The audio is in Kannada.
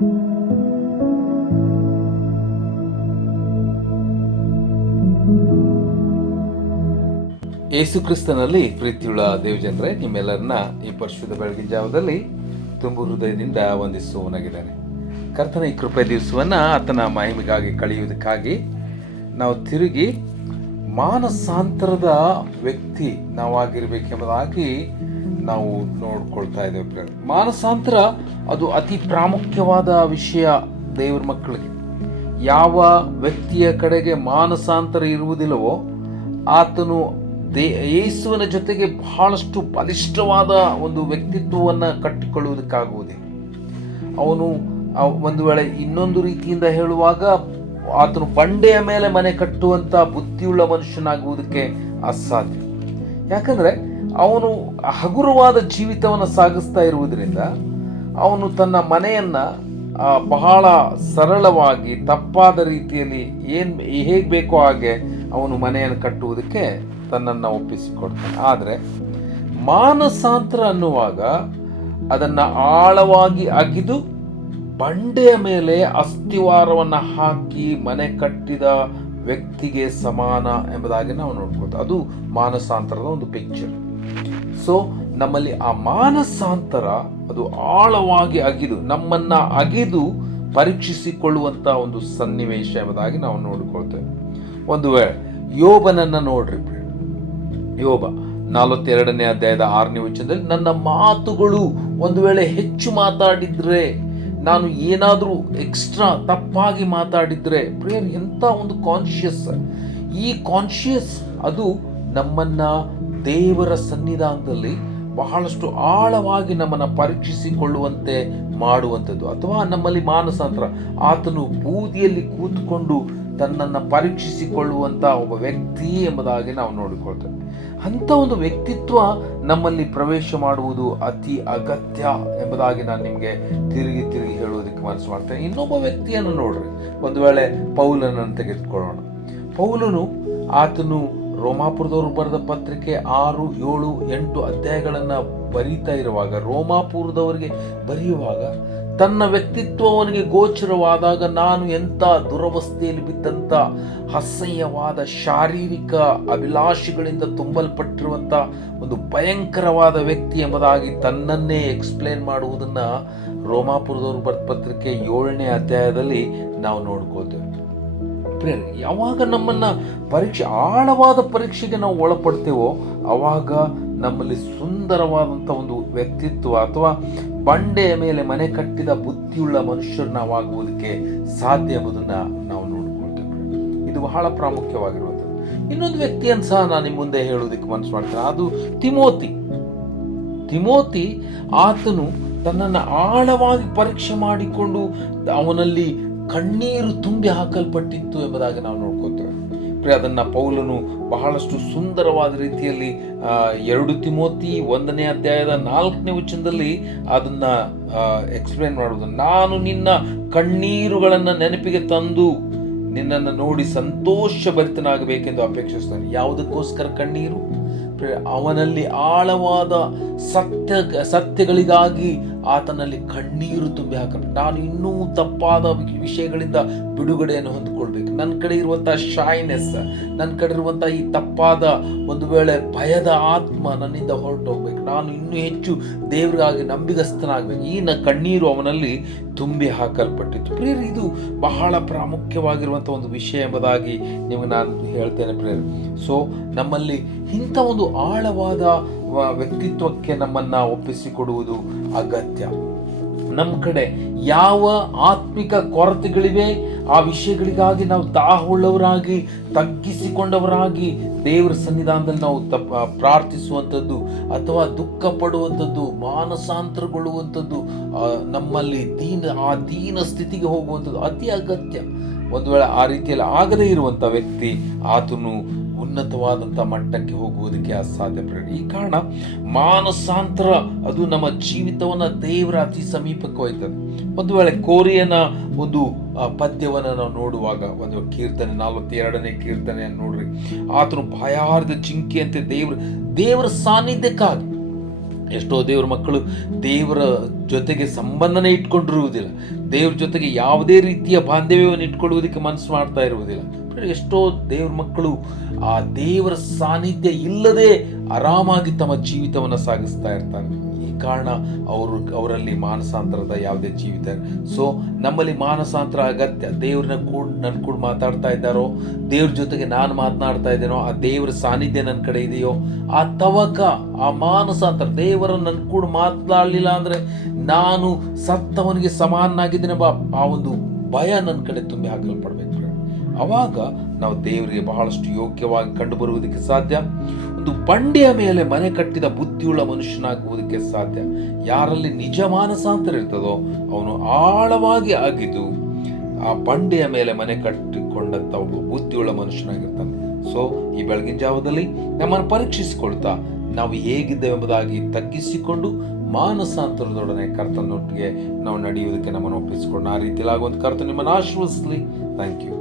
ಯೇಸು ಕ್ರಿಸ್ತನಲ್ಲಿ ಪ್ರೀತಿಯುಳ್ಳ ದೇವಜನರೇ, ನಿಮ್ಮೆಲ್ಲರನ್ನ ಈ ಪರಿಶುದ್ಧ ಬೆಳಗಿನ ಜಾವದಲ್ಲಿ ತುಂಬು ಹೃದಯದಿಂದ ವಂದಿಸುವವನಾಗಿದ್ದಾನೆ. ಕರ್ತನ ಈ ಕೃಪೆ ದಿವಸವನ್ನು ಆತನ ಮಹಿಮೆಗಾಗಿ ಕಳೆಯುವುದಕ್ಕಾಗಿ ನಾವು ತಿರುಗಿ ಮಾನಸಾಂತರದ ವ್ಯಕ್ತಿ ನಾವಾಗಿರ್ಬೇಕೆಂಬುದಾಗಿ ನಾವು ನೋಡ್ಕೊಳ್ತಾ ಇದ್ದೇವೆ. ಮಾನಸಾಂತರ ಅದು ಅತಿ ಪ್ರಾಮುಖ್ಯವಾದ ವಿಷಯ ದೇವರ ಮಕ್ಕಳಿಗೆ. ಯಾವ ವ್ಯಕ್ತಿಯ ಕಡೆಗೆ ಮಾನಸಾಂತರ ಇರುವುದಿಲ್ಲವೋ ಆತನು ಯೇಸುವಿನ ಜೊತೆಗೆ ಬಹಳಷ್ಟು ಬಲಿಷ್ಠವಾದ ಒಂದು ವ್ಯಕ್ತಿತ್ವವನ್ನು ಕಟ್ಟಿಕೊಳ್ಳುವುದಕ್ಕಾಗುವುದಿಲ್ಲ. ಅವನು ಒಂದು ವೇಳೆ ಇನ್ನೊಂದು ರೀತಿಯಿಂದ ಹೇಳುವಾಗ ಆತನು ಬಂಡೆಯ ಮೇಲೆ ಮನೆ ಕಟ್ಟುವಂಥ ಬುದ್ಧಿಯುಳ್ಳ ಮನುಷ್ಯನಾಗುವುದಕ್ಕೆ ಅಸಾಧ್ಯ. ಯಾಕಂದರೆ ಅವನು ಹಗುರವಾದ ಜೀವಿತವನ್ನು ಸಾಗಿಸ್ತಾ ಇರುವುದರಿಂದ ಅವನು ತನ್ನ ಮನೆಯನ್ನು ಬಹಳ ಸರಳವಾಗಿ ತಪ್ಪಾದ ರೀತಿಯಲ್ಲಿ ಹೇಗೆ ಬೇಕೋ ಹಾಗೆ ಅವನು ಮನೆಯನ್ನು ಕಟ್ಟುವುದಕ್ಕೆ ತನ್ನನ್ನು ಒಪ್ಪಿಸಿಕೊಡ್ತಾನೆ. ಆದರೆ ಮಾನಸಾಂತರ ಅನ್ನುವಾಗ ಅದನ್ನು ಆಳವಾಗಿ ಅಗಿದು ಬಂಡೆಯ ಮೇಲೆ ಅಸ್ಥಿವಾರವನ್ನು ಹಾಕಿ ಮನೆ ಕಟ್ಟಿದ ವ್ಯಕ್ತಿಗೆ ಸಮಾನ ಎಂಬುದಾಗಿ ನಾವು ನೋಡ್ಕೊಳ್ತೇವೆ. ಅದು ಮಾನಸಾಂತರದ ಒಂದು ಪಿಕ್ಚರ್. ಸೊ ನಮ್ಮಲ್ಲಿ ಆ ಮಾನಸಾಂತರ ಅದು ಆಳವಾಗಿ ಅಗಿದು ನಮ್ಮನ್ನ ಅಗಿದು ಪರೀಕ್ಷಿಸಿಕೊಳ್ಳುವಂತ ಒಂದು ಸನ್ನಿವೇಶ ಎಂಬುದಾಗಿ ನಾವು ನೋಡಿಕೊಳ್ತೇವೆ. ಒಂದು ವೇಳೆ ಯೋಬನನ್ನ ನೋಡ್ರಿ, ಯೋಬ 42ನೇ ಅಧ್ಯಾಯದ 6ನೇ ವಚನದಲ್ಲಿ, ನನ್ನ ಮಾತುಗಳು ಒಂದು ವೇಳೆ ಹೆಚ್ಚು ಮಾತಾಡಿದ್ರೆ, ನಾನು ಏನಾದರೂ ಎಕ್ಸ್ಟ್ರಾ ತಪ್ಪಾಗಿ ಮಾತಾಡಿದ್ರೆ, ಪ್ರಿಯರ್ ಎಂಥ ಒಂದು ಕಾನ್ಶಿಯಸ್. ಈ ಕಾನ್ಶಿಯಸ್ ಅದು ನಮ್ಮನ್ನ ದೇವರ ಸನ್ನಿಧಾನದಲ್ಲಿ ಬಹಳಷ್ಟು ಆಳವಾಗಿ ನಮ್ಮನ್ನು ಪರೀಕ್ಷಿಸಿಕೊಳ್ಳುವಂತೆ ಮಾಡುವಂಥದ್ದು. ಅಥವಾ ನಮ್ಮಲ್ಲಿ ಮಾನಸಾಂತರ, ಆತನು ಬೂದಿಯಲ್ಲಿ ಕೂತ್ಕೊಂಡು ತನ್ನನ್ನು ಪರೀಕ್ಷಿಸಿಕೊಳ್ಳುವಂಥ ಒಬ್ಬ ವ್ಯಕ್ತಿ ಎಂಬುದಾಗಿ ನಾವು ನೋಡಿಕೊಳ್ತೇವೆ. ಅಂಥ ಒಂದು ವ್ಯಕ್ತಿತ್ವ ನಮ್ಮಲ್ಲಿ ಪ್ರವೇಶ ಮಾಡುವುದು ಅತಿ ಅಗತ್ಯ ಎಂಬುದಾಗಿ ನಾನು ನಿಮಗೆ ತಿರುಗಿ ಹೇಳುವುದಕ್ಕೆ ಮನಸ್ಸು ಮಾಡ್ತೇನೆ. ಇನ್ನೊಬ್ಬ ವ್ಯಕ್ತಿಯನ್ನು ನೋಡ್ರಿ, ಒಂದು ವೇಳೆ ಪೌಲನನ್ನು ತೆಗೆದುಕೊಳ್ಳೋಣ. ಪೌಲನು ಆತನು ರೋಮಾಪುರದವರು ಬರೆದ ಪತ್ರಿಕೆ 6, 7, 8 ಅಧ್ಯಾಯಗಳನ್ನು ಬರೀತಾ ಇರುವಾಗ, ರೋಮಾಪುರದವರಿಗೆ ಬರೆಯುವಾಗ ತನ್ನ ವ್ಯಕ್ತಿತ್ವ ಅವನಿಗೆ ಗೋಚರವಾದಾಗ, ನಾನು ಎಂಥ ದುರವಸ್ಥೆಯಲ್ಲಿ ಬಿದ್ದಂಥ ಅಸಹ್ಯವಾದ ಶಾರೀರಿಕ ಅಭಿಲಾಷೆಗಳಿಂದ ತುಂಬಲ್ಪಟ್ಟಿರುವಂಥ ಒಂದು ಭಯಂಕರವಾದ ವ್ಯಕ್ತಿ ಎಂಬುದಾಗಿ ತನ್ನನ್ನೇ ಎಕ್ಸ್ಪ್ಲೇನ್ ಮಾಡುವುದನ್ನು ರೋಮಾಪುರದವರು ಬರೆದ ಪತ್ರಿಕೆ 7ನೇ ಅಧ್ಯಾಯದಲ್ಲಿ ನಾವು ನೋಡ್ಕೋತೇವೆ. ಯಾವಾಗ ನಮ್ಮನ್ನ ಆಳವಾದ ಪರೀಕ್ಷೆಗೆ ನಾವು ಒಳಪಡ್ತೇವೋ ಅವಾಗ ನಮ್ಮಲ್ಲಿ ಸುಂದರವಾದಂಥ ಒಂದು ವ್ಯಕ್ತಿತ್ವ ಅಥವಾ ಬಂಡೆಯ ಮೇಲೆ ಮನೆ ಕಟ್ಟಿದ ಬುದ್ಧಿಯುಳ್ಳ ಮನುಷ್ಯರು ನಾವಾಗುವುದಕ್ಕೆ ಸಾಧ್ಯ ಎಂಬುದನ್ನ ನಾವು ನೋಡ್ಕೊಳ್ತೇವೆ. ಇದು ಬಹಳ ಪ್ರಾಮುಖ್ಯವಾಗಿರುವಂಥದ್ದು. ಇನ್ನೊಂದು ವ್ಯಕ್ತಿಯನ್ನು ಸಹ ನಾನು ನಿಮ್ಮ ಮುಂದೆ ಹೇಳುವುದಕ್ಕೆ ಮನಸ್ಸು ಮಾಡ್ತೇನೆ. ಅದು ತಿಮೋತಿ. ಆತನು ತನ್ನನ್ನು ಆಳವಾಗಿ ಪರೀಕ್ಷೆ ಮಾಡಿಕೊಂಡು ಅವನಲ್ಲಿ ಕಣ್ಣೀರು ತುಂಬಿ ಹಾಕಲ್ಪಟ್ಟಿತ್ತು ಎಂಬುದಾಗಿ ನಾವು ನೋಡ್ಕೋತೇವೆ. ಅದನ್ನ ಪೌಲನು ಬಹಳಷ್ಟು ಸುಂದರವಾದ ರೀತಿಯಲ್ಲಿ 2 ತಿಮೋತಿ 1ನೇ ಅಧ್ಯಾಯದ 4ನೇ ವಚನದಲ್ಲಿ ಅದನ್ನ ಎಕ್ಸ್ಪ್ಲೇನ್ ಮಾಡುವುದು. ನಾನು ನಿನ್ನ ಕಣ್ಣೀರುಗಳನ್ನು ನೆನಪಿಗೆ ತಂದು ನಿನ್ನನ್ನು ನೋಡಿ ಸಂತೋಷ ಭರಿತನಾಗಬೇಕೆಂದು ಅಪೇಕ್ಷಿಸ್ತಾನೆ. ಯಾವುದಕ್ಕೋಸ್ಕರ ಕಣ್ಣೀರು? ಅವನಲ್ಲಿ ಆಳವಾದ ಸತ್ಯಗಳಿಗಾಗಿ ಆತನಲ್ಲಿ ಕಣ್ಣೀರು ತುಂಬಿ ಹಾಕಬೇಕು. ನಾನು ಇನ್ನೂ ತಪ್ಪಾದ ವಿಷಯಗಳಿಂದ ಬಿಡುಗಡೆಯನ್ನು ಹೊಂದಿಕೊಳ್ಬೇಕು. ನನ್ನ ಕಡೆ ಇರುವಂತಹ ಶೈನೆಸ್, ನನ್ನ ಕಡೆ ಇರುವಂತಹ ಈ ತಪ್ಪಾದ ಒಂದು ವೇಳೆ ಭಯದ ಆತ್ಮ ನನ್ನಿಂದ ಹೊರಟು ಹೋಗ್ಬೇಕು. ನಾನು ಇನ್ನೂ ಹೆಚ್ಚು ದೇವರಿಗಾಗಿ ನಂಬಿಗಸ್ತನಾಗಬೇಕು. ಈ ಕಣ್ಣೀರು ಅವನಲ್ಲಿ ತುಂಬಿ ಹಾಕಲ್ಪಟ್ಟಿತ್ತು. ಪ್ರಿಯರು, ಇದು ಬಹಳ ಪ್ರಾಮುಖ್ಯವಾಗಿರುವಂಥ ಒಂದು ವಿಷಯ ಎಂಬುದಾಗಿ ನಿಮಗೆ ನಾನು ಹೇಳ್ತೇನೆ ಪ್ರಿಯರು. ಸೊ ನಮ್ಮಲ್ಲಿ ಇಂಥ ಒಂದು ಆಳವಾದ ವ್ಯಕ್ತಿತ್ವಕ್ಕೆ ನಮ್ಮನ್ನ ಒಪ್ಪಿಸಿಕೊಡುವುದು ಅಗತ್ಯ. ನಮ್ಮ ಕಡೆ ಯಾವ ಆತ್ಮಿಕ ಕೊರತೆಗಳಿವೆ ಆ ವಿಷಯಗಳಿಗಾಗಿ ನಾವು ದಾಹವುಳ್ಳವರಾಗಿ ತಗ್ಗಿಸಿಕೊಂಡವರಾಗಿ ದೇವರ ಸನ್ನಿಧಾನದಲ್ಲಿ ನಾವು ಪ್ರಾರ್ಥಿಸುವಂಥದ್ದು ಅಥವಾ ದುಃಖ ಪಡುವಂಥದ್ದು, ಮಾನಸಾಂತರಗೊಳ್ಳುವಂಥದ್ದು, ನಮ್ಮಲ್ಲಿ ದೀನ ಸ್ಥಿತಿಗೆ ಹೋಗುವಂಥದ್ದು ಅತಿ ಅಗತ್ಯ. ಒಂದು ವೇಳೆ ಆ ರೀತಿಯಲ್ಲಿ ಆಗದೇ ಇರುವಂಥ ವ್ಯಕ್ತಿ ಆತನು ಉನ್ನತವಾದಂಥ ಮಟ್ಟಕ್ಕೆ ಹೋಗುವುದಕ್ಕೆ ಅಸಾಧ್ಯ. ಈ ಕಾರಣ ಮಾನಸಾಂತರ ಅದು ನಮ್ಮ ಜೀವಿತವನ್ನು ದೇವರ ಅತಿ ಸಮೀಪಕ್ಕೆ ಒಯ್ತದೆ. ಒಂದು ವೇಳೆ ಕೋರಿಯನ ಒಂದು ಪದ್ಯವನ್ನು ನಾವು ನೋಡುವಾಗ, ಒಂದು ಕೀರ್ತನೆ 42ನೇ ಕೀರ್ತನೆಯನ್ನು ನೋಡ್ರಿ, ಆತನು ಬಾಯಾರಿದ ಜಿಂಕೆಯಂತೆ ದೇವರ ಸಾನ್ನಿಧ್ಯಕ್ಕಾಗಿ ಎಷ್ಟೋ ದೇವ್ರ ಮಕ್ಕಳು ದೇವರ ಜೊತೆಗೆ ಸಂಬಂಧನೇ ಇಟ್ಕೊಂಡಿರುವುದಿಲ್ಲ, ದೇವ್ರ ಜೊತೆಗೆ ಯಾವುದೇ ರೀತಿಯ ಬಾಂಧವ್ಯವನ್ನು ಇಟ್ಕೊಳ್ಳುವುದಕ್ಕೆ ಮನಸ್ಸು ಮಾಡ್ತಾ ಇರುವುದಿಲ್ಲ. ಎಷ್ಟೋ ದೇವ್ರ ಮಕ್ಕಳು ಆ ದೇವರ ಸಾನ್ನಿಧ್ಯ ಇಲ್ಲದೆ ಆರಾಮಾಗಿ ತಮ್ಮ ಜೀವಿತವನ್ನು ಸಾಗಿಸ್ತಾ ಇರ್ತಾರೆ. ಈ ಕಾರಣ ಅವರಲ್ಲಿ ಮಾನಸಾಂತರದ ಯಾವುದೇ ಜೀವಿತ. ಸೊ ನಮ್ಮಲ್ಲಿ ಮಾನಸಾಂತರ ಅಗತ್ಯ. ದೇವ್ರನ್ನ ನನ್ನ ಕೂಡ ಮಾತಾಡ್ತಾ ಇದ್ದಾರೋ, ದೇವ್ರ ಜೊತೆಗೆ ನಾನು ಮಾತನಾಡ್ತಾ ಇದ್ದೇನೋ, ಆ ದೇವರ ಸಾನ್ನಿಧ್ಯ ನನ್ನ ಕಡೆ ಇದೆಯೋ, ಆ ತವಕ, ಆ ಮಾನಸಾಂತರ, ದೇವರ ನನ್ನ ಕೂಡ ಮಾತನಾಡಲಿಲ್ಲ ಅಂದರೆ ನಾನು ಸತ್ತವನಿಗೆ ಸಮಾನನಾಗಿದ್ದೇನೆಂಬ ಆ ಒಂದು ಭಯ ನನ್ನ ಕಡೆ ತುಂಬಿ ಹಾಕಲ್ಪಡಬೇಕು. ಅವಾಗ ನಾವು ದೇವರಿಗೆ ಬಹಳಷ್ಟು ಯೋಗ್ಯವಾಗಿ ಕಂಡು ಬರುವುದಕ್ಕೆ ಸಾಧ್ಯ. ಒಂದು ಬಂಡೆಯ ಮೇಲೆ ಮನೆ ಕಟ್ಟಿದ ಬುದ್ಧಿಯುಳ್ಳ ಮನುಷ್ಯನಾಗುವುದಕ್ಕೆ ಸಾಧ್ಯ. ಯಾರಲ್ಲಿ ನಿಜ ಮಾನಸಾಂತರ ಇರ್ತದೋ ಅವನು ಆಳವಾಗಿ ಅಗಿದು ಆ ಬಂಡೆಯ ಮೇಲೆ ಮನೆ ಕಟ್ಟಿಕೊಂಡಂತ ಒಬ್ಬ ಬುದ್ಧಿಯುಳ್ಳ ಮನುಷ್ಯನಾಗಿರ್ತಾನೆ. ಸೊ ಈ ಬೆಳಗಿನ ಜಾವದಲ್ಲಿ ನಮ್ಮನ್ನು ಪರೀಕ್ಷಿಸಿಕೊಳ್ತಾ ನಾವು ಹೇಗಿದ್ದೇವೆಂಬುದಾಗಿ ತಗ್ಗಿಸಿಕೊಂಡು ಮಾನಸಾಂತರದೊಡನೆ ಕರ್ತನೊಟ್ಟಿಗೆ ನಾವು ನಡೆಯುವುದಕ್ಕೆ ನಮ್ಮನ್ನು ಒಪ್ಪಿಸಿಕೊಂಡು ಆ ರೀತಿಯಲ್ಲಿ ಆಗುವಂಥ ಕರ್ತನು ನಿಮ್ಮನ್ನು ಆಶೀರ್ವದಿಸಲಿ. Thank you.